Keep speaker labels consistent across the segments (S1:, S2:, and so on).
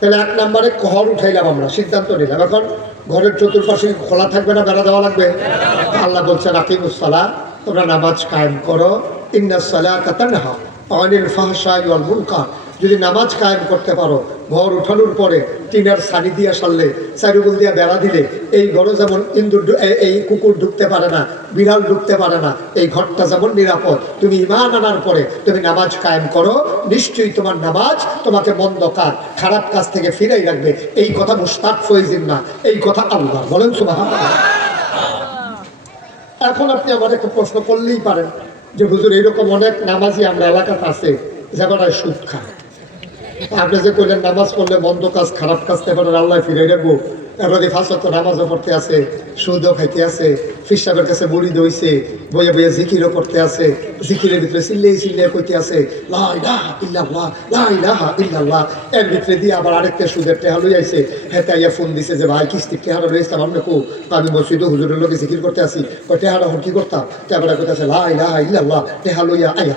S1: তাহলে এক নম্বরে ঘর উঠাইলাম আমরা, সিদ্ধান্ত নিলাম। এখন ঘরের চতুর্পাশে খোলা থাকবে না, বেড়া দেওয়া লাগবে। আল্লাহ বলছেন আকিমুসালা তোমরা নামাজ কায়েম করো। ইন্দাসালা কাতান হা অনিল ফাহসাই যদি নামাজ কায়েম করতে পারো ঘর উঠানোর পরে টিনের সারি দিয়ে সারলে চারিগুল দিয়ে বেড়া দিলে, এই ঘরে যেমন ইন্দুর এই- কুকুর ঢুকতে পারে না, বিড়াল ঢুকতে পারে না, এই ঘরটা যেমন নিরাপদ, তুমি ইমান আনার পরে তুমি নামাজ কায়েম করো, নিশ্চয়ই তোমার নামাজ তোমাকে মন্দ কাজ, খারাপ কাজ থেকে ফিরাই রাখবে। এই কথা মুস্তাক ফৈজিন না, এই কথা আল্লাহ বলেন সুবাহ এখন আপনি আমার একটা প্রশ্ন করলেই পারেন যে, হুজুর, এরকম অনেক নামাজি আমরা এলাকাতে আছে, যারা সুদ খায়। আপনি যে কইলেন নামাজ পড়লে মন্দ কাজ, খারাপ কাজ, এবার আল্লাহ ফিরে রাখব। এবারে ফাঁসত নামাজও পড়তে আছে, সুদও খাইতে আছে ফিসাবের কাছে মুড়ি দইছে, বইয়ে বইয়ে জিকিরও করতে আছে, জিকিরের ভিতরে চিল্লে চিল্লে কইতে আছে ইল্লাল্লাহ এর ভিতরে দিয়ে আবার আরেকটা সুদের টেহা লই আইছে হ্যাঁ তাইয়া ফোন দিছে যে, ভাই কিস্তি টেহারা লইছে আমার নাকু আমি মসজিদে হুজুরের লোকে জিকির করতে আসি। ওই টেহারা হন কি করতাম? তারপরে কইতাছে, লা ইলাহা ইল্লাল্লাহ, টেহা লইয়া আইয়া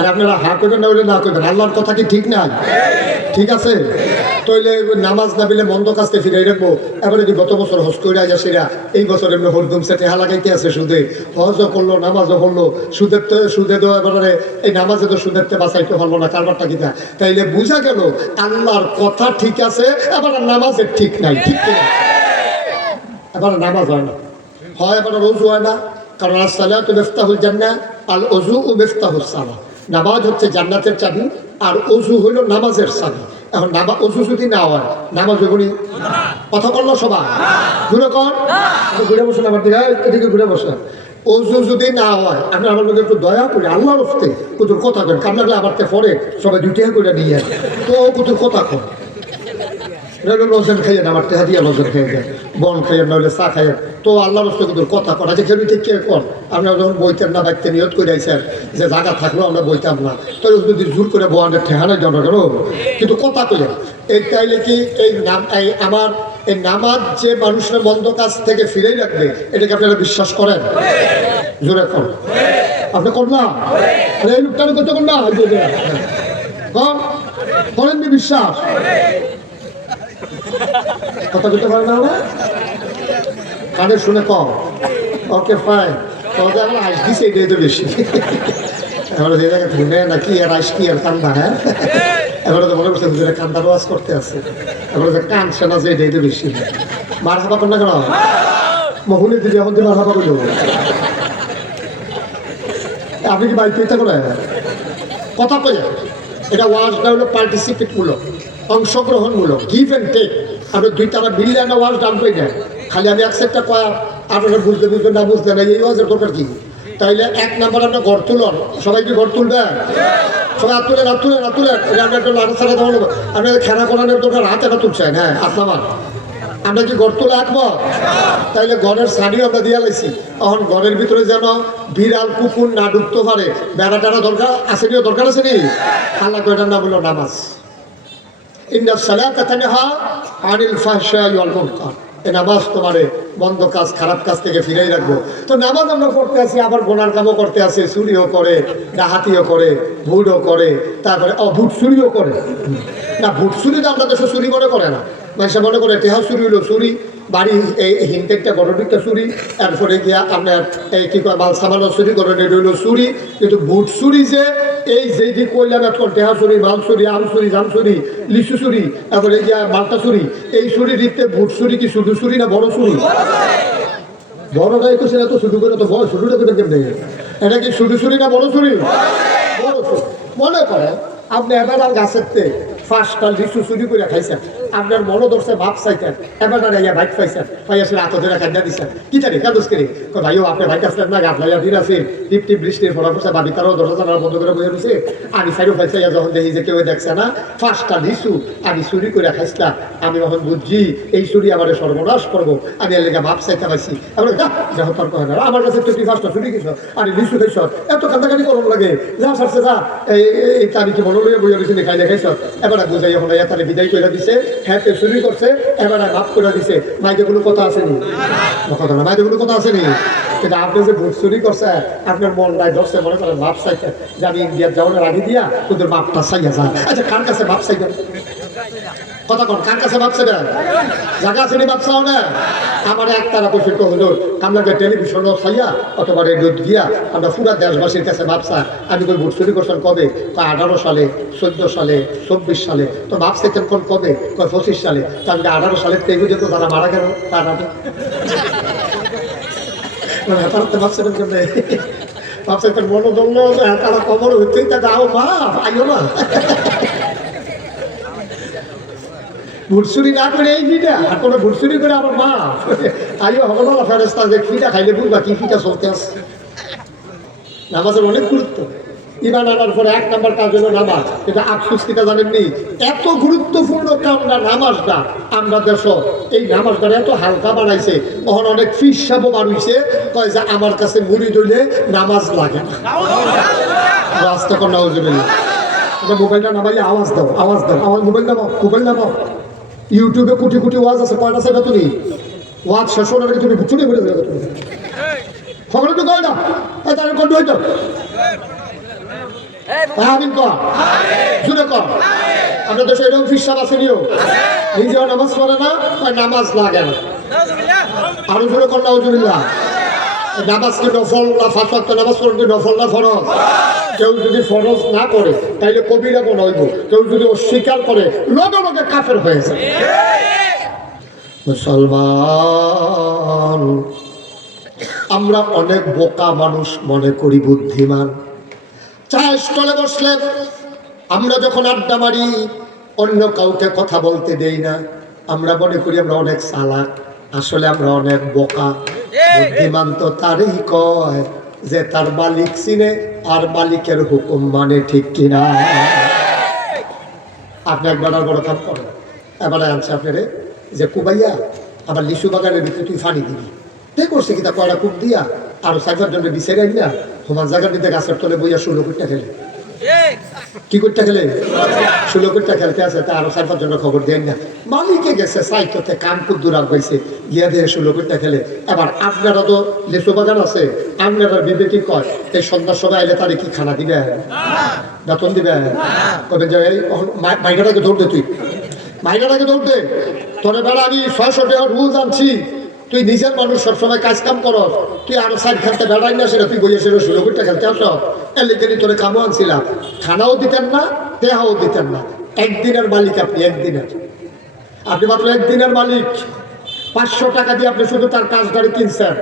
S1: আর আপনারা হা করবেন না হলে না করবেন আল্লাহর কথা কি ঠিক নাই? ঠিক আছে? তইলে নামাজ না বিলে মন্দ কাজকে ফিরাই রাখব। এবারে যে গত বছর হজ করে আইয়া সেরা, এই বছর এমনি হরদুম সেটে হালাগাইতে আছে সুদে। হজও করল, নামাজও করল। সুদের তো সুদে তো এবারে এই নামাজে তো সুদের তো বাঁচাইতে পারল না, কারবারটা কিনা তাইলে বুঝা গেল, আল্লাহর কথা ঠিক আছে, এবার নামাজের ঠিক নাই। ঠিক কিনা? এবার নামাজ হয় না। হয়, এবার রোজু হয় না। কারণ আসসালা তো মেফতাহুল জান্না আল অজু ও মেফতাহুল সালা নামাজ হচ্ছে জান্নাতের চাবি, আর অজু হইল নামাজের চাবি। এখন নামা অজু যদি না হয়, নামাজ এগুলি কথা বলল সবাই। ঘুরে কর। ঘুরে বসুন আমার দিকে এদিকে ঘুরে বসুন। অজু যদি না হয় আপনি আমার লোকের একটু দয়া করি, আল্লাহর রস্তে কুতুর কথা কেন কান্না আবার তো পরে সবাই দুটিয়া করে নিয়ে। তো কুতুর কথা কর নইলে লজেন খাইয়েন আমার টেহা দিয়ে লজেন খেয়ে দেন বন খাইয়েন নইলে চা খাইয়েন তো আল্লাহ রস্ত কিন্তু কথা করা যে খেলুতে কে কর আপনারা যখন বইতেন না বাইতে নিয়ত করে আইছেন, যে জায়গা থাকলেও আমরা বইতাম না। তো যদি জোর করে বোয়ানের ঠেহানাই জমা কেন কিন্তু কথা কইলে এই তাইলে কি এই নাম এই আমার এই নামাজ যে মানুষের বন্ধ কাজ থেকে ফিরেই রাখবে, এটাকে আপনারা বিশ্বাস করেন? জোরে কর আপনি করলাম এই লোকটার করতে করলাম কম করেননি বিশ্বাস? কথা বলতে পারে না ওরা? কানে শুনে কম ওকে ফাইন তবে আমরা আইস দিছে, এটাই তো বেশি। এবার যে জায়গায় ধুনে নাকি আর আইস কি আর কান্দা হ্যাঁ? এবারে তো মনে করছে হুজুরে কান্দার ওয়াজ করতে আছে। এবারে যে কানছে না যে, এটাই তো বেশি। মার হাবা কর না কেন মহুলি দিদি এখন দিয়ে মার হাবা করল আপনি কি বাড়িতে ইচ্ছা করে কথা কয়ে এটা ওয়াজ ওয়াজটা হলো পার্টিসিপেট মূলক অংশগ্রহণমূলক গিভ অ্যান্ড টেক আপনি দুই তারা মিললে একটা ওয়াজ না খালি আমি একসেপ্টটা কয়া, আপনারা বুঝতে বুঝতে না বুঝতে না এই ওয়াজের দরকার কি? তাইলে এক নাম্বার আপনার ঘর তুলন। সবাই কি ঘর তুলবে? সবাই হাত তুলেন হাত তুলেন হাত তুলেন। আমরা একটু লাড়া ছাড়া দেওয়া আপনাদের খেলা করানোর দরকার, হাত একটা তুলছেন হ্যাঁ আপনার আমরা। কি ঘর তুলে আঁকবো? তাইলে ঘরের শাড়িও আমরা দিয়ে লাইছি। এখন ঘরের ভিতরে যেন বিড়াল, কুকুর না ঢুকতে পারে। বেড়া টেড়া দরকার আছে নি দরকার আছে নি? আল্লাহ কয়টার নাম হলো নামাজ। ইন্না সালাতা তানহা আনিল নামাজ তোমারে বন্ধ কাজ, খারাপ কাজ থেকে ফিরাই রাখব। তো নামাজ আমরা করতে আসি আবার গোনার কামও করতে আসি চুরিও করে ডাহাতিও করে ভুটও করে, তারপরে ও ভুট চুরিও করে। না ভুট চুরি তো আমরা দেশে চুরি মনে করে না। মানুষে মনে করে টেহা চুরি হলো চুরি। বাড়ি এই হিন্দেরটা গণদিকটা চুরি তারপরে গিয়া আপনার এই কি কয়, মাল সামানো চুরি করে রইল চুরি। কিন্তু বুট চুরি যে, এই যে যে কইলাম এখন টেহা চুরি, মাল চুরি, আম চুরি, জাম চুরি, লিচু চুরি তারপরে গিয়া মালটা চুরি। এই চুরি দিতে বুট চুরি কি শুধু চুরি না বড় চুরি? বড়টাই তো সেটা তো শুধু করে তো বড় শুরুটা করে কেমন? এটা কি শুধু চুরি না বড় চুরি? বড় চুরি। মনে করেন, আপনি এবার গাছের তে চুরি করে খাইছেন আপনার মনে ভাব এবার ইয়া পাইছেন ধরে কি জানি করি আপনি আসলেন না দিন আছে বৃষ্টির ফলা পড়ছে দরজা বন্ধ করে বসে রয়েছে আমি সাইডও পাইছে যখন দেখি যে কেউ দেখছে না আমি চুরি করে খাইছিলাম আমি যখন বুঝছি এই চুরি আমার সর্বনাশ করব আমি এর লেগে ভাব চাইতে পাইছি এবার যা হয় না আমার কাছে তুই চুরি আর লিচু খাইছ এত কান্দাকাটি করুন লাগে যা সারছে যা এই আমি কি মনে লইয়া বইয়া গেছি খাইলে খাইছ এবার এবারে বুঝাই এখন এতারে বিদায় করে দিছে হ্যাঁ চুরি করছে, এবারে মাফ করে দিছে। মাইকে কোনো কথা আসেনি? কথা না, মাইকে কোনো কথা আসেনি? কিন্তু আপনি যে ভোট চুরি করছে, আপনার মন নাই, ধরছে, মনে করেন মাপ চাইছে, যে আমি ইন্ডিয়ার যাওয়ার আগে দিয়া তোদের মাপটা চাইয়া যায় আচ্ছা কার কাছে মাপ চাইবেন? কথা কন, কার কাছে ভাবছে না জায়গা না আমার এক তারা কৈশোর হলো আপনাকে টেলিভিশন খাইয়া অথবা রেডিও গিয়া, আমরা পুরা দেশবাসীর কাছে ভাবছা, আমি কই ভোট চুরি করছেন কবে? কয় আঠারো সালে, চোদ্দ সালে, চব্বিশ সালে, তো ভাবছে কোন কবে? কয় পঁচিশ সালে, তো আঠারো সালের থেকে পর্যন্ত তারা মারা গেল, তার তারা ভাবছে ভাবছে তোর মনে তারা কবর হইতেই তা যাও মা, আইও না ভুটসুরি না করে এই ফিটা আর কোনো ভুটসুরি করে আমার মা? আইও হবে না ফেরেস্তা যে ফিটা খাইলে বুঝবা কি ফিটা চলতে আসছে নামাজের অনেক গুরুত্ব। ইমান আনার পরে এক নাম্বার কাজ হলো নামাজ। এটা আফসুস কিটা জানেননি? এত গুরুত্বপূর্ণ কামটা নামাজটা আমরা দেশ এই নামাজটা এত হালকা বানাইছে। তখন অনেক ফিস সাবো বাড়িয়েছে কয় যে আমার কাছে মুড়ি দইলে নামাজ লাগে না। রাস্তা এটা মোবাইলটা নামাইলে আওয়াজ দাও আওয়াজ দাও। আওয়াজ মোবাইল নামাও মোবাইল নামাও। ইউটিউবে কোটি কোটি ওয়াজ আছে, কয়টা সেটা তুমি? ওয়াজ শেষ হওয়ার তুমি চুরি করে দেবে তুমি। সকলে তো কয় না? তার কন্টু হইতো। আমিন কর। জুড়ে কর। আমরা দেশে এরকম ফিসাব আছে নিও। এই যে নামাজ পড়ে না নামাজ লাগে না। আরও জুড়ে কর না নামাজ কি নফল না ফাঁসক নামাজ পড়ুন কি নফল না ফরজ? কেউ যদি ফরজ না করে, তাইলে কবিরা বনইব কেউ যদি অস্বীকার করে লগে লগে কাফের হয়ে যায়। মুসলমান, আমরা অনেক বোকা মানুষ মনে করি বুদ্ধিমান। চা স্টলে বসলে আমরা যখন আড্ডা মারি, অন্য কাউকে কথা বলতে দেই না। আমরা মনে করি আমরা অনেক চালাক, আসলে আমরা অনেক বোকা। বুদ্ধিমান তো তারই কয় যে তার মালিক চিনে আর মালিকের হুকুম মানে ঠিক কিনা। আপনি একবার আর বড় কাম করেন। এবারে আনছে আপনারে যে কুবাইয়া আমার লিচু বাগানের ভিতরে তুই ফানি দিবি। তে করছে কি তা কয়লা কূপ দিয়া? আর সাইফার জন্য বিচারে না। সমান জায়গার দিতে গাছের তলে বইয়া ষোলো কোটি খেলে কি করতে খেলে ষোলো কোটি খেলতে আছে, তা আরও সাইফার জন্য খবর দেন না। মালিকে গেছে, সাইটতে কুদ্দুর আর পাইছে গিয়া দিয়ে ষোলো কোটি খেলে। এবার আপনারা তো লিচু বাগান আছে আপনারা বিবেকি কয়, এই সন্ধ্যার সময় আইলে তারে কি খানা দিবে? বেতন দিবে? কবে যে মাইনাটাকে দে তুই। মাইনাটাকে দে। তোর বেড়া আমি ছয়শো টাকা রুল জানছি তুই নিজের মানুষ সবসময় কাজ কাম কর তুই আরও সাইড খেলতে বেড়াই না, সেটা তুই বইয়ে সেটা ষোলো কোটি খেলতে আস কেন তোরে কামও আনছিলাম। খানাও দিতেন না, দেহাও দিতেন না। একদিনের মালিক আপনি, একদিনের। আপনি মাত্র একদিনের মালিক। পাঁচশো টাকা দিয়ে আপনি শুধু তার কাজ গাড়ি কিনছেন।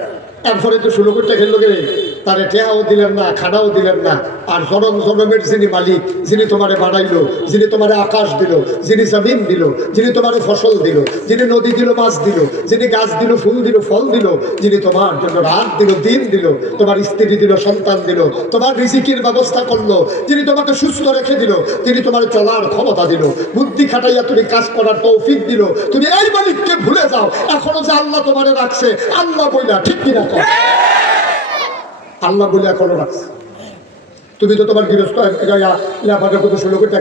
S1: এরপরে তো ষোলো কোটি খেললো গেলে তারে টেহাও দিলেন না খানাও দিলেন না। আর জনম জনমের যিনি মালিক, যিনি তোমারে বানাইলো যিনি তোমারে আকাশ দিল, যিনি জমিন দিল, যিনি তোমারে ফসল দিল, যিনি নদী দিল, মাছ দিল, যিনি গাছ দিল, ফুল দিল, ফল দিল, যিনি তোমার জন্য রাত দিল, দিন দিল, তোমার স্ত্রী দিল, সন্তান দিল, তোমার রিজিকির ব্যবস্থা করল, যিনি তোমাকে সুস্থ রেখে দিল, তিনি তোমার চলার ক্ষমতা দিল, বুদ্ধি খাটাইয়া তুমি কাজ করার তৌফিক দিল, তুমি এই মালিককে ভুলে যাও, এখনও যে আল্লাহ তোমারে রাখছে, আল্লাহ বইলা, ঠিক কিনা আল্লাহ বলে এখনও রাখছে। তুমি তো তোমার গৃহস্থ লেফাটা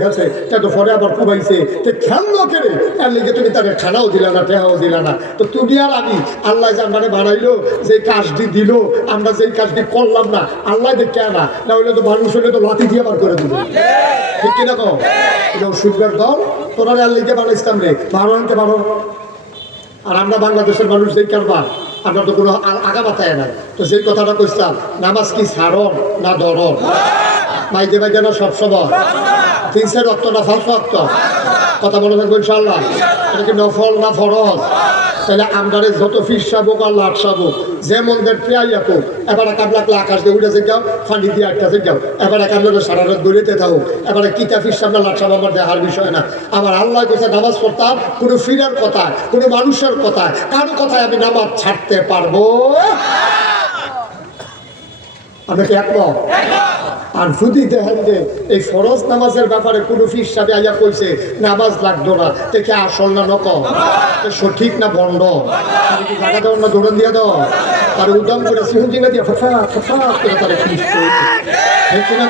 S1: তা তো পরে আবার তার লিগে তুমি তাকে খানাও দিলা না টেহাও দিলা না। তো তুমি আর আমি, আল্লাহ যে আমারে বানাইলো যে কাজটি দিল, আমরা যেই কাজটি করলাম না, আল্লাহ দেখে না না তো মানুষ হলে তো লাঠি দিয়ে বার করে দিল ঠিক কিনা কো এটা সুন্দর দল, তোরা আর বানাইছিলাম রে, বারো আনতে বারো। আর আমরা বাংলাদেশের মানুষ যেই কারবার আমরা তো কোনো আগা বাতায় নাই। তো সেই কথাটা কইসাম নামাজ কি সারণ না দরণ মাইকে মাইকে না সবসময় তিনশে রক্ত না ফার্স্ট রক্ত কথা মনে থাকব ইনশাল্লাহ এটা কি নফল না ফরজ? তাহলে আমদারে যত ফিস সাবো আর লাট সাবো যে মন্দির প্রিয়াই আপু এবারে কাবলাকলে আকাশ দিয়ে উঠেছে যাও ফানি দিয়ে আটকাছে যাও এবারে কামলাকে সারা রাত গড়িতে থাকুক এবারে কিতা ফিস সামনে লাট সাবো আমার দেখার বিষয় না। আমার আল্লাহ কোথায় নামাজ পড়তাম, কোনো ফিরার কথা, কোনো মানুষের কথা, কারও কথায় আমি নামাজ ছাড়তে পারব? আমি কি একমত আর যদি দেখেন যে এই ফরজ নামাজের ব্যাপারে কোনো ফির সাথে আইয়া কইছে নামাজ লাগতো না দেখে আসল না নক সঠিক না কি জায়গা দেওয়ার না দৌড়ান দিয়ে দাও তার উদ্যম করে সিহুজি না দিয়ে ফফা ফফা করে তারা ফিস করেছে কিনা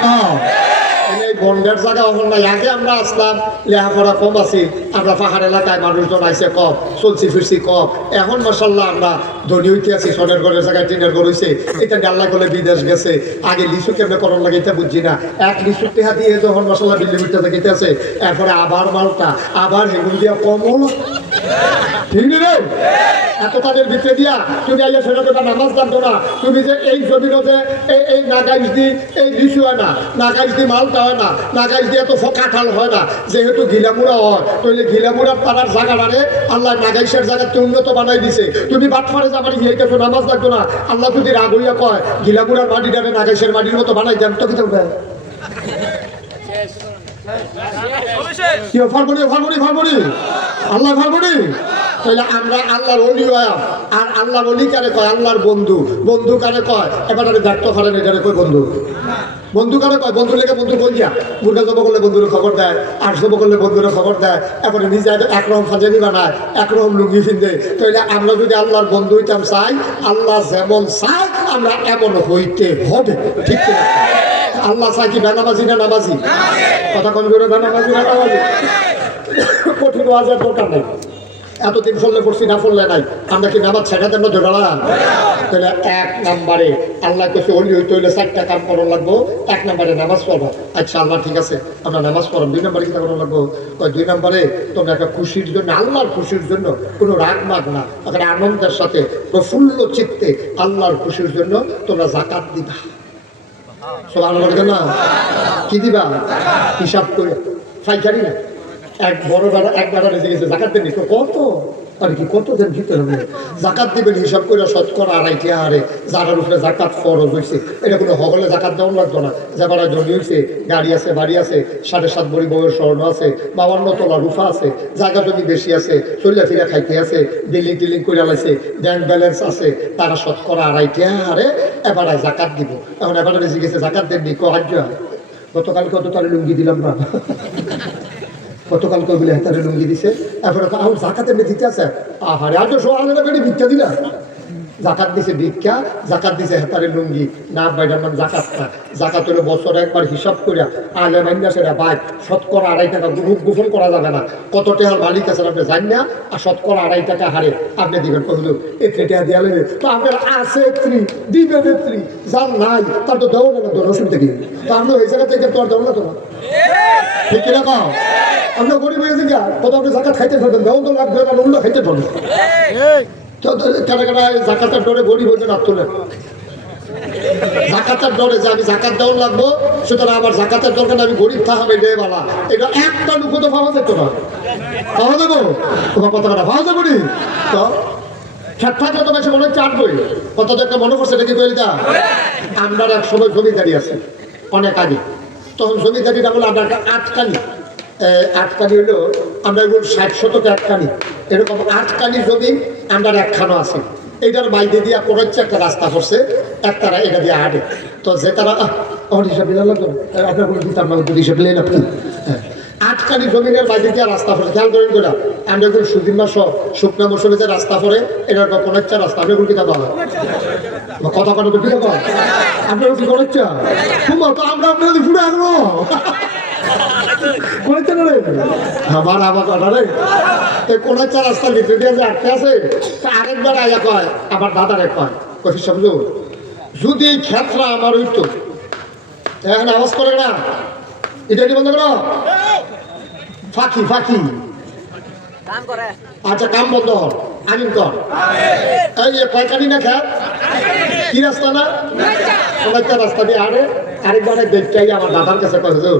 S1: বন্ডের জায়গা এখন নাই আগে আমরা আসলাম লেখাপড়া কম আছি, আমরা পাহাড় এলাকায় মানুষজন আইসে কম, চলছি ফিরছি কম। এখন মশাল্লাহ আমরা ধনী হইতে আছি সনের ঘরের জায়গায় টিনের ঘর হয়েছে এটা ডাল্লা করে বিদেশ গেছে। আগে লিচু কেমনে করণ লাগে এটা বুঝছি না। এক লিচু টেহা দিয়ে যখন মশাল্লাহ বিল্লি বিটতে থাকিতে আছে এরপরে আবার মালটা, আবার হেগুল দিয়া কম হলো তুমি হয় না হয় যেহেতু হয় তাহলে পাড়ার জায়গাটারে আল্লাহ নাগাইশের জায়গাতে উন্নত বানাই দিছে। তুমি বাটফারে যাবারি গিয়েছো নামাজ লাগতো না, আল্লাহ যদি রাগ হইয়া কয় ঘিলামুড়ার মাটিটারে নাগাইশের মাটির মতো বানাই দেন, তো কি থাকবে কি ফাল্গুনি ফাল্গুনি ফাল্গুনি? আল্লাহ ফাল্গুনি? তাহলে আমরা আল্লাহর অলি আর আল্লাহর অলি কারে কয়? আল্লাহর বন্ধু। বন্ধু কারে কয়? এবার আমি ব্যক্ত করেন এটারে কয় বন্ধু? বন্ধু কারে কয়? বন্ধু লেগে বন্ধু বল যা মুন্ডা জব করলে বন্ধুর খবর দেয় আর জব করলে বন্ধুর খবর দেয়, এরপরে নিজে একরকম ফাজানি বানায় একরকম লুঙ্গি ফিন্দে তাহলে আমরা যদি আল্লাহর বন্ধু হইতাম চাই, আল্লাহ যেমন চাই, আমরা এমন হইতে হবে। ঠিক আল্লাহ চাই কি বেনামাজি না নামাজি কথা কম করে বেনামাজি না নামাজি কঠিন ওয়াজের দরকার নেই। এতদিন ফললে পড়ছি না ফললে নাই। আমরা কি নামাজ ছেড়ে দেন জোড়া তাহলে এক নাম্বারে আল্লাহ কাছে অলি হইতে হইলে চারটা কাম করা লাগবো। এক নাম্বারে নামাজ পড়বা। আচ্ছা আল্লাহ ঠিক আছে, আমরা নামাজ পড়ব দুই নম্বরে কি করা লাগবো? দুই নম্বরে তোমরা একটা খুশির জন্য, আল্লাহর খুশির জন্য কোনো রাগ মাগ না একটা আনন্দের সাথে, প্রফুল্ল চিত্তে আল্লাহর খুশির জন্য তোমরা জাকাত দিবা। সব আল্লাহ না? কি দিবা? হিসাব করে। পাইকারি না? এক বড় বেড়া এক বেড়া গেছে, জাকাত দেননি। তো কত? আর কি কত দেন দিতে হবে জাকাত দিবেন, হিসাব করে শতকরা আড়াইটি উপরে জাকাত ফরজ হয়েছে এটা কোনো হগলে জাকাত দেওয়া লাগতো না। যে বেড়া জমি হয়েছে গাড়ি আছে, বাড়ি আছে, সাড়ে সাত বড়ি স্বর্ণ আছে, বাবান্ন তলা রুফা আছে, জায়গা জমি বেশি আছে চলিয়া ফিরা খাইতে আছে, বিল্ডিং টিল্ডিং করে ব্যাংক ব্যালেন্স আছে, তারা শতকরা আড়াইটি আরে এবারে জাকাত দিব। এখন এবারে গেছে, জাকাত দেননি কহার্য গতকালকে কত তার লুঙ্গি দিলাম না। গতকাল কবিলে হেতারে লুঙ্গি দিছে। তারপরে তো আমার জাকাতে মেয়ে দিতে আছে। আহারে আজ তো না বেড়ে ভিক্ষা দিলা? জাকাত দিছে ভিক্ষা, জাকাত দিছে হেতারে লুঙ্গি। না বাইটার নাম জাকাত না। জাকাত হলে বছরে একবার হিসাব করে আলে মাইনা সেটা বাই শতকরা আড়াই টাকা গ্রুপ গোপন করা যাবে না। কত টাকার মালিক আছে আপনি জান না? আর শতকরা আড়াই টাকা হারে আপনি দিবেন। কহিল এই টাকা দেওয়া লাগবে তো আপনার আছে ত্রি দিবেন ত্রি যার নাই, তার তো দেওয়া না অসুবিধা কি? তো আপনি ওই জায়গা থেকে তোর দেওয়া না। তোমার ঠিক কিনা কও? আমরা গরিব হয়েছি গা। কত আপনি জাকাত খাইতে থাকবেন দেওয়া তো লাগবে না অন্য খাইতে পারবেন। জাকাতের ডরে গরিব না তোলে জাকাতের ডরে যে আমি জাকাত দেওয়ার লাগবো, সুতরাং আমার জাকাতের দরকার আমি গরিব থাকবে বালা। এটা একটা লুকো তো পাওয়া যেত না। পাওয়া যাব? তোমার কত টাকা যাব তো খ্যাট থাকলে তো বেশি মনে মনে করছে এটা কি কইলি তা? আমরা এক সময় জমিদারি আছে, অনেক আগে। তখন জমিদারিটা বলে, আমরা একটা আটকানি হলো, আমরা এগুলো ষাট শতক আটকানি। এরকম আটকানি জমি আমরা একখানো আছে এটার বাইরে দিয়ে কোনো হচ্ছে একটা রাস্তা করছে একতারা এটা দিয়ে হাঁটে। তো যে তারা আমার হিসাব নিলাম আপনার কোনো দিতাম না হিসাব নিলেন আপনি হ্যাঁ। আটকানি জমিনের বাইরে দিয়ে রাস্তা পড়ে খেয়াল করেন করে আমরা এগুলো সুদিন মাস, শুকনা মৌসুমে যে রাস্তা পড়ে কোনো একটা রাস্তা আমি এগুলো কিতাব হয় কথা কথা কিতাব হয় আপনার কি কোনো তোমার তো আমরা ঘুরে না রে আমার আমার কথা রে এই কোন একটা রাস্তার ভিতরে দিয়ে যে আটকে আছে আরেকবার আয়া কয় আমার দাদারে কয় কফি সমঝো যদি এই ক্ষেত্রা আমার হইতো এখন আওয়াজ করে না এটা বন্ধ করো? ফাঁকি ফাঁকি। আচ্ছা কাম বন্ধ হল আমিন কর। এই যে পাইকারি না খ্যাত কি রাস্তা না? রাস্তা দিয়ে আরে আরেকবার দেখতে আমার দাদার কাছে হুজুর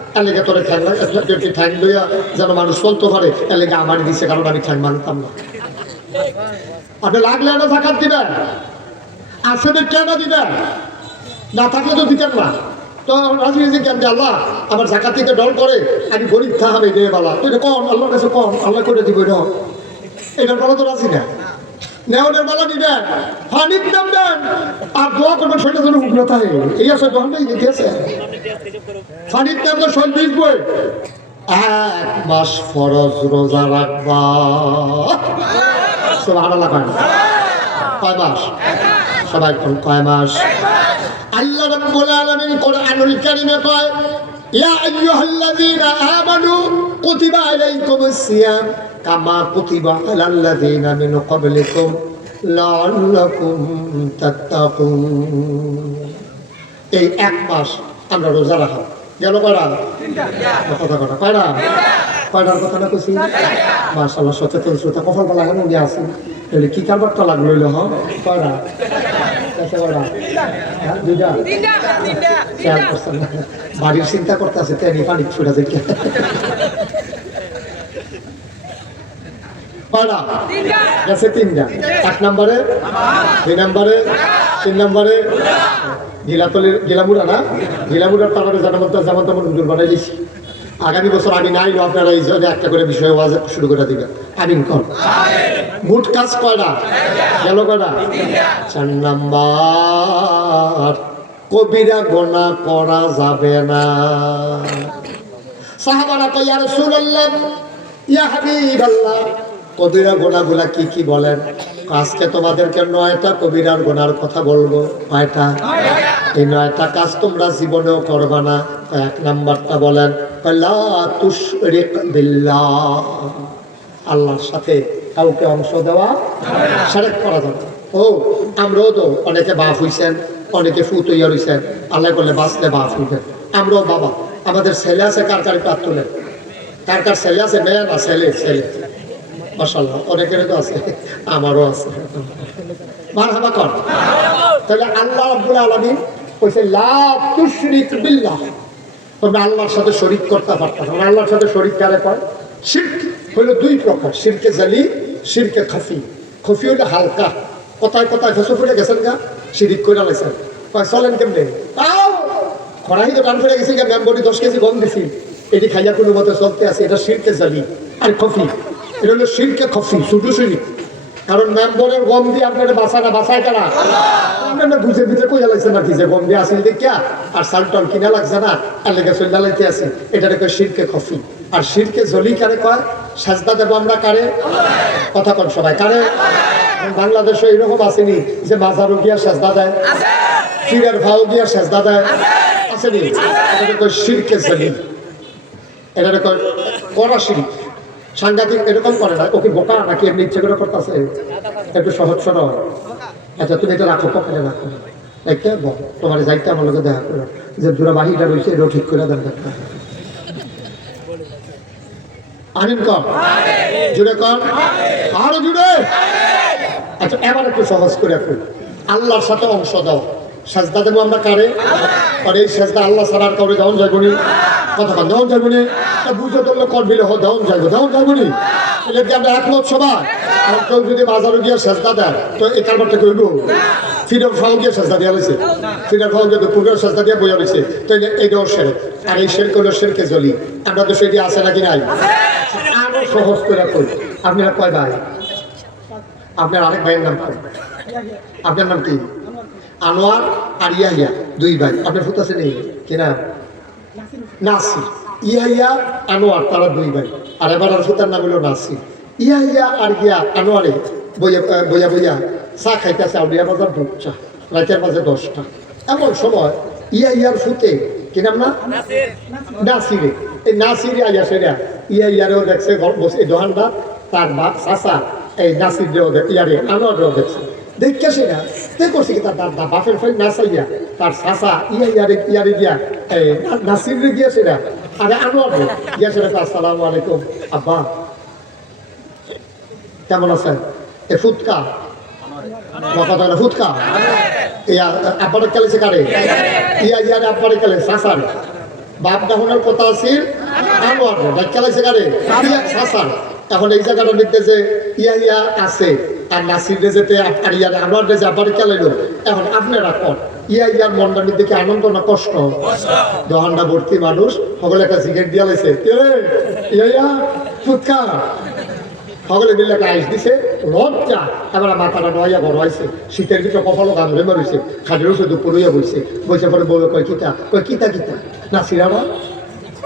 S1: এলাকা তোরে ঠ্যাং তুই ঠ্যাং লইয়া যেন মানুষ চলতে পারে? এলাকা আমার দিছে, কারণ আমি ঠ্যাং মানতাম না। আপনি লাগলে না জাকাত দিবেন, আছে কেন দিবেন। না থাকলে তো দিতেন না। তো রাজি কেন যে আল্লাহ আমার জাকাত থেকে ডর করে, আমি গরিব থাকাবে রে বালা তো এটা কম আল্লাহর কাছে কম আল্লাহ করে দিব এটা এটার বলা তো রাজি না। নেওয়ানের বেলা নিবেন দাম দেন আর দোয়া করবেন সেটা যেন উগ্রতা এই গেছে ফানির দাম তো শৈল বই এক মাস ফরজ রোজা রাখবা। আড়ালা কয় কয় মাস? সবাই কোন কয় মাস? আল্লাহ রাব্বুল আলামিন কোরআনুল কারীমে কয়, ইয়া আইয়ুহাল্লাযীনা আমানু কুতিবা আলাইকুমুস সিয়াম। কামা কুতিবা আলাল লাযীনা মিন ক্বাবলিকুম লাআল্লাকুম তাত্তাকুন। এই এক মাস আমরা রোজা রাখা। গেল কয়টা কথা কটা কয়টা কয়টার কথা না কইছি? মাশাআল্লাহ সচেতন শ্রোতা কফল বলা কেন উনি আসি তাহলে কি কারবারটা লাগল হ? কয়টা কয়টা হ্যাঁ। বাড়ির চিন্তা করতে আছে তেনি পানি ছুটা দেখে। গেছে তিনটা এক নম্বরে, দুই নম্বরে, তিন নম্বরে, গিলাতলির, গিলামুড়া না? গিলামুড়ার বানাই দিয়েছি আগামী বছর আমি নাই আপনারা এই জন্য একটা করে বিষয় ওয়াজ শুরু করে দিবেন। আমিন কর। মোট কাজ কয়টা? গেল কয়টা? চার নাম্বার, কবিরা গোনা করা যাবে না। সাহাবারা কই ইয়া রাসূলুল্লাহ, ইয়া হাবিবাল্লাহ কবিরা গোনাগুলা কি কি বলেন? আজকে তোমাদেরকে নয়টা কবিরার গোনার কথা বলব। নয়টা এই নয়টা কাজ তোমরা জীবনেও করবা না। এক নাম্বারটা বলেন আল্লাহর সাথে কাউকে অংশ দেওয়া সারেক করা যাবে ও, আমরাও তো অনেকে বাপ হইছেন, অনেকে ফু তৈরি হইছেন আল্লাহ করলে বাঁচলে বাপ হইবেন আমরাও বাবা। আমাদের ছেলে আছে, কার কার পাত তোলেন? কার কার ছেলে আছে? মেয়ে না ছেলে? ছেলে। মাসাল্লাহ অনেকেরই তো আছে, আমারও আছে। মার হাবা কর। তাহলে আল্লাহ আব্দুল আলমী কইছে লা তুশরিক বিল্লাহ। তোমরা আল্লাহর সাথে শরিক করতে পারতাম না। আল্লাহর সাথে শরিক কারে কয়? শির্ক হইল দুই প্রকার, শিরকে জালি শিরকে খাফি। খফি হইল হালকা। কোথায় কোথায় ফেসে ফুটে গেছেন গা? শিরিক করে লাইছেন। কয়, চলেন কেমনে? খরাই তো টান ফেলে গেছি গা মেম্বরি দশ কেজি গম দিছি। এটি খাইয়া কোনো মতে চলতে আছে, এটা শিরকে জালি আর খফি। এটা হলো শিরকে খফি, শুধু শিরিক কারণ মেম্বরের গম দিয়ে আপনারা বাঁচানা বাঁচায় কারা আপনারা বুঝে বুঝে কইয়া লাগছে না কি গম দিয়ে আসেন দেখিয়া? আর সাল টল কিনা লাগছে না আর লেগে চল্লা লাইতে আছে। এটারে কয় শিরকে খফি। আর শিরকে জলি কারে কয়? সাজদা দেবো আমরা কারে? কথা কন সবাই, কারে? বাংলাদেশে এরকম আসেনি যে মাজারও গিয়া সাজদা দেয় ফিরের ভাও গিয়া সাজদা দেয়। আসেনি। এটারে কয় শিরকে জলি। এটারে কয় কড়া শিরিক সাংঘাতিক এরকম করে না, ওকে বোকা নাকি এমনি ইচ্ছে করে করতেছে? একটু সহজ সরল। আচ্ছা তুমি এটা রাখো, পকেটে রাখো। একটা তোমার যাইতে আমার লোকে দেখা করো। যে দূরা বাহিটা রয়েছে, এটাও ঠিক করে দেন আনিন কম জুড়ে কম আরও জুড়ে। আচ্ছা এবার একটু সহজ করে আল্লাহর সাথে অংশ দাও। সাজদা দেবো আমরা কারে? আর এই সাজদা আল্লাহ ছাড়ার কাউরে দেওয়ান যাইব নি। কথা কন, দেওয়ান যাইব নি? বুঝে ধরলে কর বিলে হো, দেওয়ান যাইব দেওয়ান যাইব নি? এলে কি আমরা একমত সবাই? আর কেউ যদি বাজারে গিয়ে সাজদা দেয়, তো এই কারবারটা করব ফিডার ফাও গিয়ে সাজদা দেওয়া হয়েছে ফিডার ফাও গিয়ে পুকুরের সাজদা দিয়ে বোঝা হয়েছে তো এই- এইটাও শের। আর এই শের করল শেরকে জলি? আমরা তো সেটি আছে নাকি নাই? আরও সহজ করে কই। আপনারা কয় ভাই? আপনার আরেক ভাইয়ের নাম আপনার নাম কি? আনোয়ার আর ইয়াহিয়া দুই ভাই। আপনার ফুট আছে নেই কিনা নাসির। ইয়াহিয়া আনোয়ার তারা দুই ভাই। আর এবার আর ফুতার নাম হলো নাসির। ইয়াহিয়া আর ইয়া আনোয়ারে বইয়া বইয়া বইয়া চা খাইতেছে আউলিয়া বাজার দুধ রাতের মাঝে দশটা। এমন সময় ইয়া ইয়ার ফুতে কি নাম না? নাসিরে। এই নাসিরে আইয়া সেরা। ইয়া ইয়ারেও দেখছে বসে এই দোকানটা তার বাপ চাচা এই নাসিরেও দেখ ইয়ারে আনোয়ারেও দেখছে। দেখে সেরা তে করছে তার বাপের না চাইয়া, তার চাচা ইয়া ইয়ারে গিয়া আরে রে গিয়া সেরা আসসালামু আলাইকুম, আব্বা। কেমন আছেন? ফুটকা কথা না কালেছে কারে? ইয়া ইয়ারে বাপ দাহনের কথা আছে, আনোয়ার ডাক কারে? ইয়া সাসার এখন এই জায়গাটার মধ্যে যে ইয়া ইয়া আছে। আর নাসির যেতে আর ইয়ারে কালাইলো এখন আপনারা ইয়া ইয়ার মন্ডার মধ্যে কি আনন্দ না কষ্ট? ভর্তি মানুষ, সকলে একটা সিগারেট দিয়া লাইছে? ইয়া ফুৎকা। সকলে মিলে একটা আইস দিছে, লজ্জা। এবার মাথাটা নয়া বড় হয়েছে। শীতের ভিতরে কপালও গান হয়ে মারিছে। খাটের দুপুর হইয়া বইছে। বসে পরে বউ কয়, কিতা? কয়, কিতা কিতা? না সিরাবা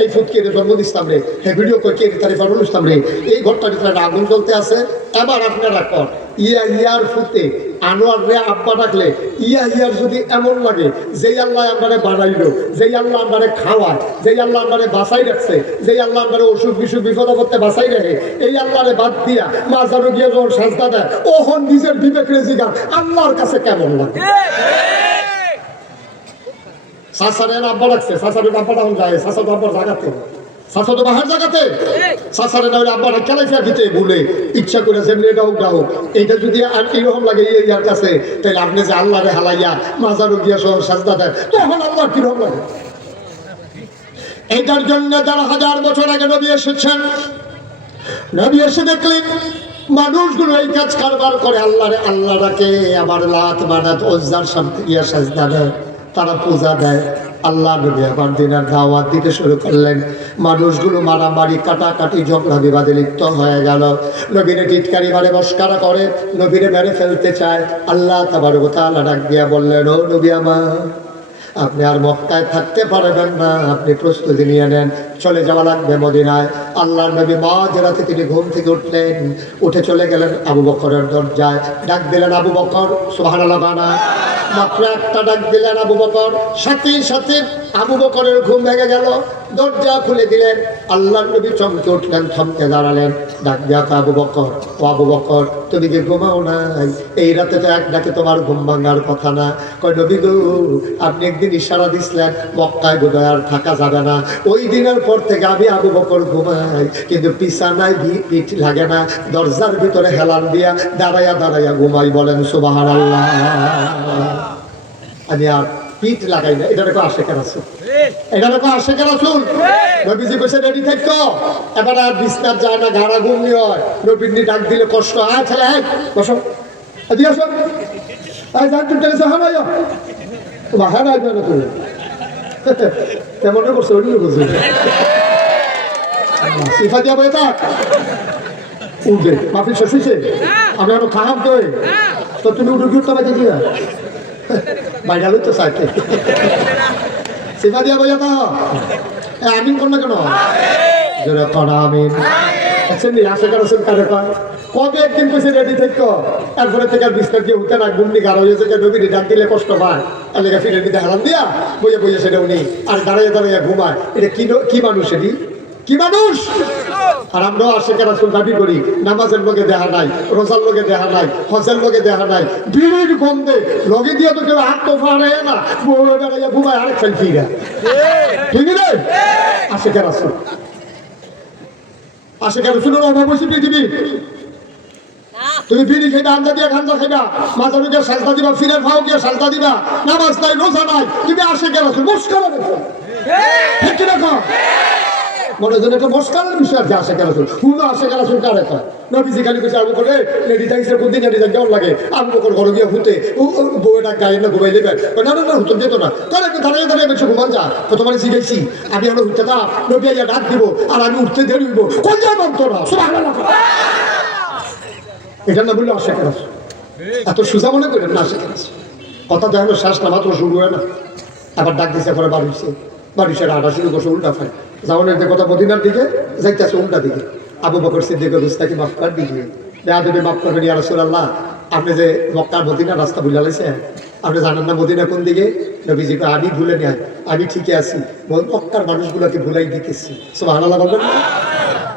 S1: এই ফুট কে জন্ম দিস্তাম রে হে ভিডিও করে কে তারি ফারুল ইসলাম রে, এই ঘরটার ভিতরে আগুন জ্বলতে আছে। এবার আপনারা কর ইয়া ইয়ার ফুটে আনোয়ার রে আব্বা ডাকলে, ইয়া ইয়ার যদি এমন লাগে, যেই আল্লাহ আমারে বানাইলো, যেই আল্লাহ আমারে খাওয়ায়, যেই আল্লাহ আমারে বাঁচাই রাখছে, যেই আল্লাহ আমারে অসুখ বিসুখ বিপদ করতে বাঁচাই রাখে, এই আল্লাহরে বাদ দিয়া মাজারও গিয়ে যখন সাজদা দেয়, ওহন নিজের বিবেক রেজিগার আল্লাহর কাছে কেমন লাগে? সাসারের আব্বা রাখছে সাসারের আব্বাটা এখন যায় সাসা তো আব্বার জাগাতে। সাসা তো বাহার জাগাতে সাসারের নাহলে আব্বাটা খেলাইছে দিতে ভুলে। ইচ্ছা করে যেমনি এটা হোক যা হোক এইটা যদি আর এরকম লাগে এই ইয়ার কাছে তাহলে আপনি যে আল্লাহরে হালাইয়া মাজারও গিয়া সহ সাজদা দেয় তখন আল্লাহ কীরকম লাগে? এটার জন্য যারা হাজার বছর আগে নবী এসেছেন নবী এসে দেখলেন মানুষগুলো এই কাজ কারবার করে আল্লাহরে আল্লাহ ডাকে আবার লাত বানাত ওজার সামনে ইয়া সাজদা দেয়। তারা পূজা দেয়। আল্লাহ নবী আবার দিনের দাওয়াত দিতে শুরু করলেন। মানুষগুলো মারামারি, কাটাকাটি, ঝগড়া, বিবাদে লিপ্ত হয়ে গেল। নবীনে টিটকারি মারে বস্কার করে নবীনে মেরে ফেলতে চায়। আল্লাহ তাবার তালা ডাক দিয়া বললেন, ও নবী আমার আপনি আর মক্কায় থাকতে পারবেন না। আপনি প্রস্তুতি নিয়ে নেন। চলে যাওয়া লাগবে মদিনায়। আল্লাহর নবী মা জেলাতে তিনি ঘুম থেকে উঠলেন। উঠে চলে গেলেন আবু বকরের দরজায়। ডাক দিলেন, আবু বকর সোহান বানা। মাত্র একটা ডাক দিলেন আবু বকর। সাথে সাথে আবু বকরের ঘুম ভেঙে গেল। দরজা খুলে দিলেন। আল্লাহ নবী চমকে উঠলেন থমকে দাঁড়ালেন। ডাক দিয়া আবু বকর, ও আবু বকর, তুমি কি ঘুমাও নাই? এই রাতে তো এক ডাকে তোমার ঘুম ভাঙার কথা না। কয়, নবী গো, আপনি একদিন ইশারা দিছিলেন, মক্কায় বোধহয় আর থাকা যাবে না। ওই দিনের পর থেকে আমি আবু বকর ঘুমাই, কিন্তু পিছানায় পিঠ লাগে না। দরজার ভিতরে হেলান দিয়া দাঁড়াইয়া দাঁড়াইয়া ঘুমাই বলেন সুবাহান আল্লাহ আমি আর পিঠ লাগাই না এটা দেখো কেন আছে। এটা দেখো কেন শুন। নবীজি বসে রেডি থাকতো? এবার আর বিস্তার যায় না ঘাড়া ঘুমনি হয়। নবীনি ডাক দিলে কষ্ট। আয় ছেলে আয় বসো। এদিকে আসো। আয় তুমি টেলিসে হারাই যাও তোমার হারাই যাও না তুমি। কেমন করছ অন্য বুঝে সিফা দিয়া বই থাক। উঠবে মাফি শেষেছে আমি আরও খারাপ তো তো তুমি উঠে উঠতে পারছি কি বাইরে আলো তো সাইতে সিফা দিয়া বই তা আমিন কর না কেন? জোরে কর, আমিন। আচ্ছা নি আশা করা শুন কারে কয়? কবে একদিন কইছে রেডি থাকতো তারপরে থেকে আর বিস্তার দিয়ে উঠে না গুমনি গাড়ো হয়েছে যে নবী ডাক দিলে কষ্ট পায়। আর লেগে ফিরে দিতে হারাম দিয়া, বইয়ে বইয়ে সেটা উনি আর দাঁড়িয়ে দাঁড়িয়ে ঘুমায়। এটা কি কি মানুষ এটি? কি মানুষ? আর আমরাও কেন শুন দাবি করি, নামাজের লোকে দেখা নাই, রোজার লোকে দেখা নাই হজের লোকে দেখা নাই বিড়ির গন্ধে লগে দিয়ে তো কেউ তো ফাড়ে না বেড়াইয়া ঘুমায় আরেক ঠিক রে আসে কেন শুন আসে কেন শুনুন অভাবসী পৃথিবী তুমি বিড়ি খাইবা আন্দা দিয়া গাঞ্জা খাইবা মাথা গিয়ে সাজদা দিবা, ফিরের ভাও গিয়ে সাজদা দিবা, নামাজ নাই, রোজা নাই, তুমি আসে শুন মুস্কার ঠিক রাখো মনে যেন একটা মস্কারের বিষয় আছে আসে কেন আসে কেন কারে নবীজি খালি আবু করে লেডি লেডি থাকতে লাগে? আবু বকর ঘরে গিয়ে হুতে। বউটা গায়ে না ঘুমাই দেবে? না না না না। একটু বেশি ঘুমান যা। শিখাইছি আমি উঠতে নবী আইয়া ডাক দিব, আর আমি উঠতে দেরি কোন যায় মানতো না সুবহানাল্লাহ এটা না বললে আসে কেন এত সুজা মনে করেন না কেন কথা দেখল শ্বাস না, মাত্র শুরু হয় না। আবার ডাক দিছে, পরে বাড়িছে বাড়িছে আটা শুরু করছে, উল্টা ফাই যাওয়ানের যে কথা মদিনার দিকে যাইতেছে উল্টা দিকে। আবু বকর সিদ্দিক রুস্তাকে মাফ করার দিকে? দেয়া মাফ করবেন, ইয়া রাসূলুল্লাহ, আপনি যে মক্কার মদিনা রাস্তা ভুলে লাইছেন আপনি জানেন না মদিনা কোন দিকে? নবীজি আমি ভুলে নেয় আমি ঠিকই আছি। মক্কার মানুষগুলোকে ভুলাই দিতেছি। সব আনালা বলবেন না?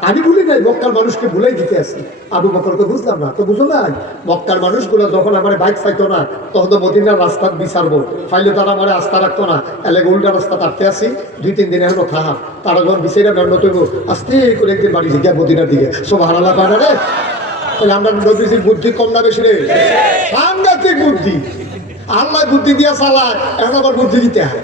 S1: আমি ভুলি নাই মক্কার মানুষকে ভুলেই দিতে আসি। আবু বকরকে বুঝলাম না, তো বুঝো নাই, মক্কার মানুষগুলো যখন আমার বাইক চাইতো না, তখন তো মদিনার রাস্তা বিচারবো। ফাইলে তারা আমার আস্থা রাখতো না, এলে উল্টা রাস্তা তারতে আসি, দুই তিন দিনের মতো তারা যখন বিচারে দণ্ড তৈব আস্তে করে একদিন বাড়ি গিয়ে মদিনার দিকে। সব হারালা না রে? তাহলে আমরা নবীজির বুদ্ধি কম না বেশি রে? সাংঘাতিক বুদ্ধি। আল্লাহ বুদ্ধি দিয়া চালায় এখন আবার বুদ্ধি দিতে হয়।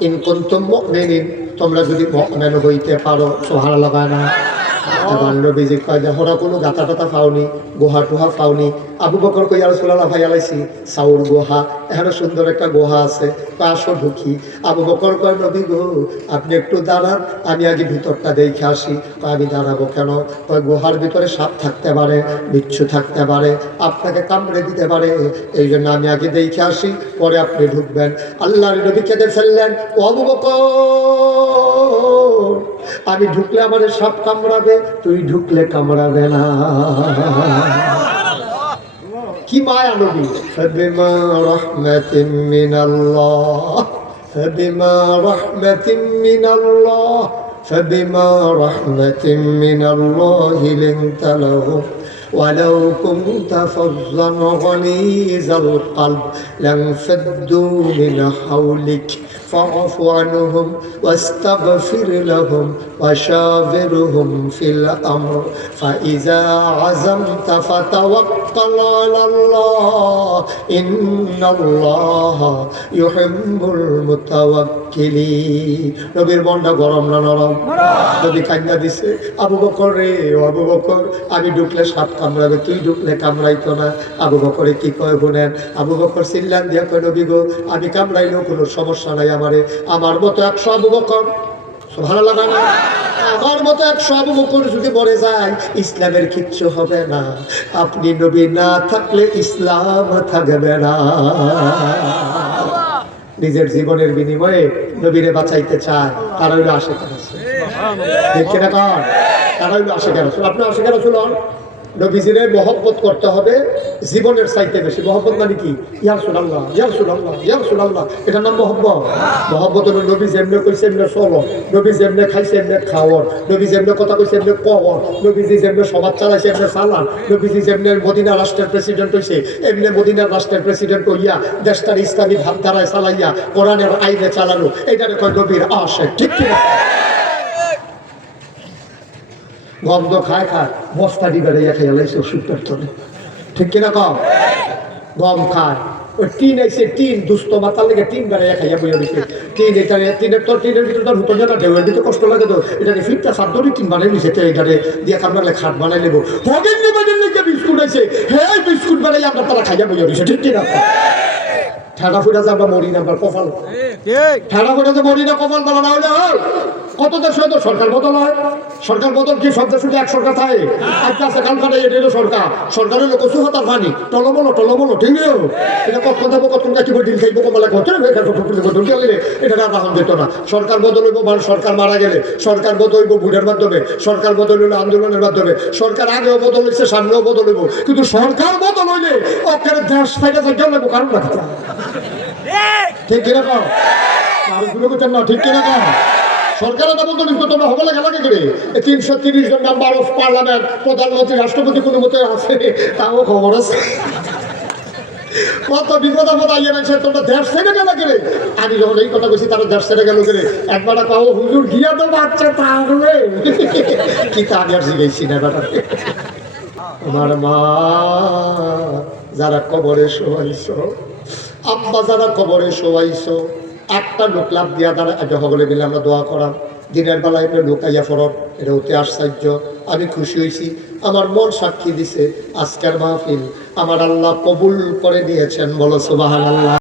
S1: ইন কুনতুম মুমিনিন তোমরা যদি মুমিন হইতে পারো সুবহানাল্লাহ কয় না? এবার নবীজি কয় কোনো গাতা টাতা পাওনি গুহা টুহা পাওনি আবু বকর কই আর সোলাল্লাহ ভাই আলাইছি সাউর গুহা এখানে সুন্দর একটা গুহা আছে আসো ঢুকি। আবু বকর কয়, নবী গো, আপনি একটু দাঁড়ান, আমি আগে ভিতরটা দেখে আসি। আমি দাঁড়াবো কেন? কয়, গুহার ভিতরে সাপ থাকতে পারে, বিচ্ছু থাকতে পারে, আপনাকে কামড়ে দিতে পারে, এই জন্য আমি আগে দেখে আসি, পরে আপনি ঢুকবেন। আল্লাহর নবী কেঁদে ফেললেন, ও আবু বকর, আমি ঢুকলে আমার সাপ কামড়াবে তুই ঢুকলে কামড়াবে না কি মায়া নবী فبما رحمة من الله فبما رحمة من الله فبما رحمة من الله لنت لهم ولو كنت فظا غليظ القلب لانفضوا من حولك فاعف عنهم واستغفر لهم وشاورهم في الأمر فإذا عزمت فتوكل على الله إن الله يحب المتوكلين নবীর মনটা গরম না নরম নবী কান্না দিছে আবু বকর রে ও আবু বকর আমি ঢুকলে সাপ কামড়াবে তুই ঢুকলে কামড়াইতো না আবু বকরে কি কয় শুনেন আবু বকর সিল্লান দিয়া কয় নবী গো আমি কামড়াইলেও কোনো সমস্যা নাই আমারে আমার মতো একশো আবু বকর। ভালো লাগা না। আমার মতো একশো আবু বকর যদি মরে যায়, ইসলামের কিচ্ছু হবে না। আপনি নবী না থাকলে ইসলাম থাকবে না। নিজের জীবনের বিনিময়ে নবীরে বাঁচাইতে চায়, তারা হইল আশে কেন ঠিক কিনা কর তারা হইল আশে কেন আপনি আশে কেন শুনুন নবীজিরে মহব্বত করতে হবে, জীবনের চাইতে বেশি। মহব্বত মানে কি? ইয়ার সুনাল্লাহ ইয়ার সুনাল্লাহ ইয়ার সুনাল্লাহ। এটার নাম মহব্বত। মহব্বত হলো নবী যেমনে কইছে এমনি চলো নবী যেমনে খাইছে এমনি খাওয়ার। নবী যেমনে কথা কইছে এমনি কওয়ার। নবীজি যেমনে সমাজ চালাইছে এমনি চালান। নবীজি যেমনে মদিনা রাষ্ট্রের প্রেসিডেন্ট হইছে, এমনি মদিনা রাষ্ট্রের প্রেসিডেন্ট হইয়া দেশটার ইসলামী ভাবধারায় চালাইয়া কোরআনের আইনে চালানো। এটারে কয় নবীর আশে ঠিক কিনা? গন্ধ খায় খায় বস্তা ডিবে রেখে খেয়ে লাইছে ওষুধটার তলে ঠিক কিনা কম গম খায়। ওই টিন এসে টিন দুস্থ মাতার লেগে টিন বেড়ে খাইয়া বইয়া দিছে। টিন এটা টিনের তোর টিনের ভিতরে তোর হুতো জানা ঢেউয়ের ভিতরে কষ্ট লাগে তো। এটা ফিটটা সাত ধরে টিন বানাই নিছে তো এটারে দিয়ে কামড়ালে খাট বানাই নেব নিবেদন লেগে বিস্কুট আছে হ্যাঁ বিস্কুট বানাই আমরা তারা খাইয়া বইয়া দিছে ঠিক কিনা ঠাডা ফুটা যে আমরা মরি না আমরা কপাল। ঠাডা ফুটা যে মরি না কপাল বলা না হলে কত দেশ হয়তো সরকার বদল হয়। সরকার বদল কি সব দেশে এক সরকার থাকে? আজকে আছে কালকাটা এটা হলো সরকার। সরকারের লোক কচু হতার পানি টলো বলো টলো বলো ঠিক আছে এটা কত কথা কত কাটি ডিল খাইবো কমলা কত এটা আর যেত না। সরকার বদল হইব মানে সরকার মারা গেলে। সরকার বদল হইব ভোটের মাধ্যমে। সরকার বদল হইল আন্দোলনের মাধ্যমে। সরকার আগেও বদল হয়েছে সামনেও বদল হইব। কিন্তু সরকার বদল হইলে অক্ষরে দেশ থেকে যাই গেলে কারণ রাখতে। ঠিক। কিনা কম মানুষগুলো করছেন না ঠিক কিনা কম সরকার এটা বলতো কিন্তু তোমরা করে? তিনশো তিরিশ জন মেম্বার অফ পার্লামেন্ট প্রধানমন্ত্রী, রাষ্ট্রপতি কোনো মতে আছে, তাও খবর আছে। কত বিপদ আপদ আইয়ে রয়েছে, তোমরা দেশ ছেড়ে গেলে আমি যখন এই কথা বলছি তারা দেশ ছেড়ে গেল গেলে একবার কাউ হুজুর, গিয়া তো বাচ্চা তাহলে। কি তা আর শিখেছি না ব্যাপারে। আমার মা, যারা কবরে শোয়াইছ, আব্বা যারা কবরে শোয়াইছ একটা লোক লাভ দিয়া দ্বারা আগে সকলে মিলে আমরা দোয়া করাম। দিনের বেলা এমনি লুকাইয়া ফরত এটা অতি আশ্চর্য। আমি খুশি হয়েছি আমার মন সাক্ষী দিছে, আজকের মাহফিল আমার আল্লাহ কবুল করে নিয়েছেন বলো সুবাহ আল্লাহ